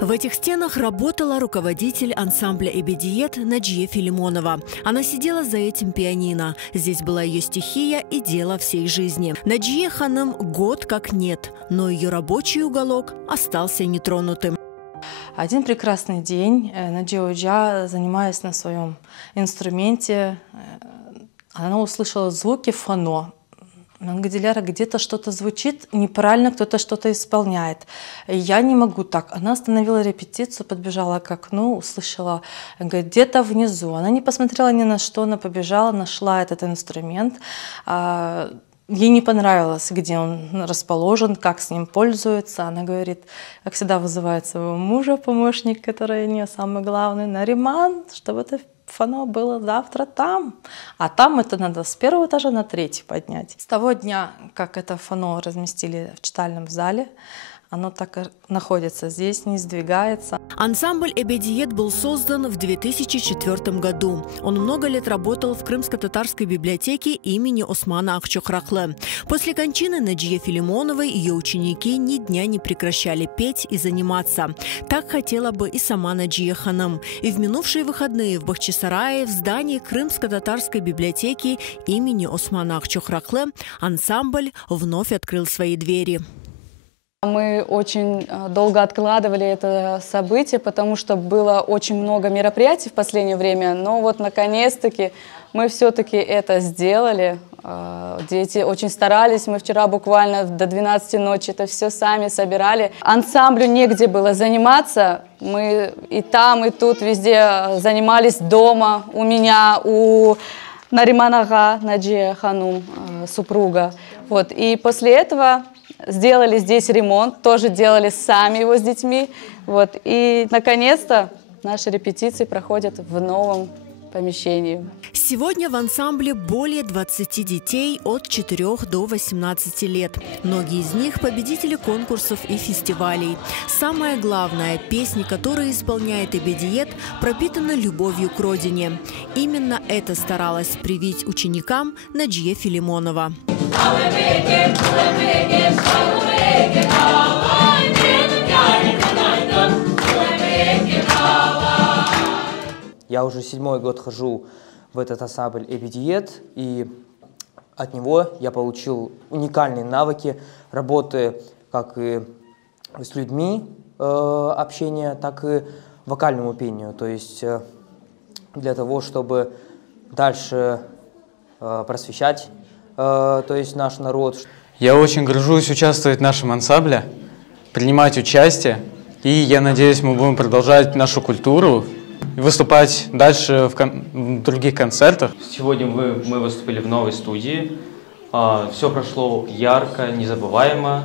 В этих стенах работала руководитель ансамбля «Эбедиет» Наджия Филимонова. Она сидела за этим пианино. Здесь была ее стихия и дело всей жизни. Наджия ханым год как нет, но ее рабочий уголок остался нетронутым. Один прекрасный день Наджия Оджа, занимаясь на своем инструменте, она услышала звуки фано. Она говорит: Диляра, где-то что-то звучит неправильно, кто-то что-то исполняет. Я не могу так. Она остановила репетицию, подбежала к окну, услышала, говорит, где-то внизу. Она не посмотрела ни на что, она побежала, нашла этот инструмент. Ей не понравилось, где он расположен, как с ним пользуются. Она говорит, как всегда, вызывает своего мужа, помощник, который не самый главный, Нариман, чтобы это фано было завтра там. А там это надо с первого этажа на третий поднять. С того дня, как это фано разместили в читальном зале, оно так и находится здесь, не сдвигается. Ансамбль «Эбедиет» был создан в 2004 году. Он много лет работал в крымско-татарской библиотеке имени Османа Акчохраклы. После кончины Наджии Филимоновой ее ученики ни дня не прекращали петь и заниматься. Так хотела бы и сама Наджия ханым. И в минувшие выходные в Бахчисарае в здании крымско-татарской библиотеки имени Османа Акчохраклы ансамбль вновь открыл свои двери. Мы очень долго откладывали это событие, потому что было очень много мероприятий в последнее время, но вот наконец-таки мы все-таки это сделали. Дети очень старались, мы вчера буквально до 12 ночи это все сами собирали. Ансамблю негде было заниматься, мы и там, и тут везде занимались дома, у меня, у Нариманага, Наджия ханум, супруга. Вот. И после этого сделали здесь ремонт, тоже делали сами его с детьми. Вот. И, наконец-то, наши репетиции проходят в новом помещении. Сегодня в ансамбле более 20 детей от 4 до 18 лет. Многие из них – победители конкурсов и фестивалей. Самое главное – песни, которые исполняет «Эбедиет», пропитаны любовью к родине. Именно это старалась привить ученикам Наджия Филимонова. Я уже 7-й год хожу в этот ансамбль «Эбедиет», и от него я получил уникальные навыки работы как и с людьми, общения, так и вокальному пению. То есть для того, чтобы дальше просвещать наш народ. Я очень горжусь участвовать в нашем ансамбле, принимать участие, и я надеюсь, мы будем продолжать нашу культуру и выступать дальше в других концертах. Сегодня мы выступили в новой студии. Все прошло ярко, незабываемо,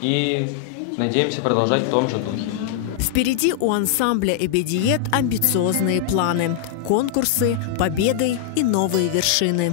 и надеемся продолжать в том же духе. Впереди у ансамбля «Эбедиет» амбициозные планы, конкурсы, победы и новые вершины.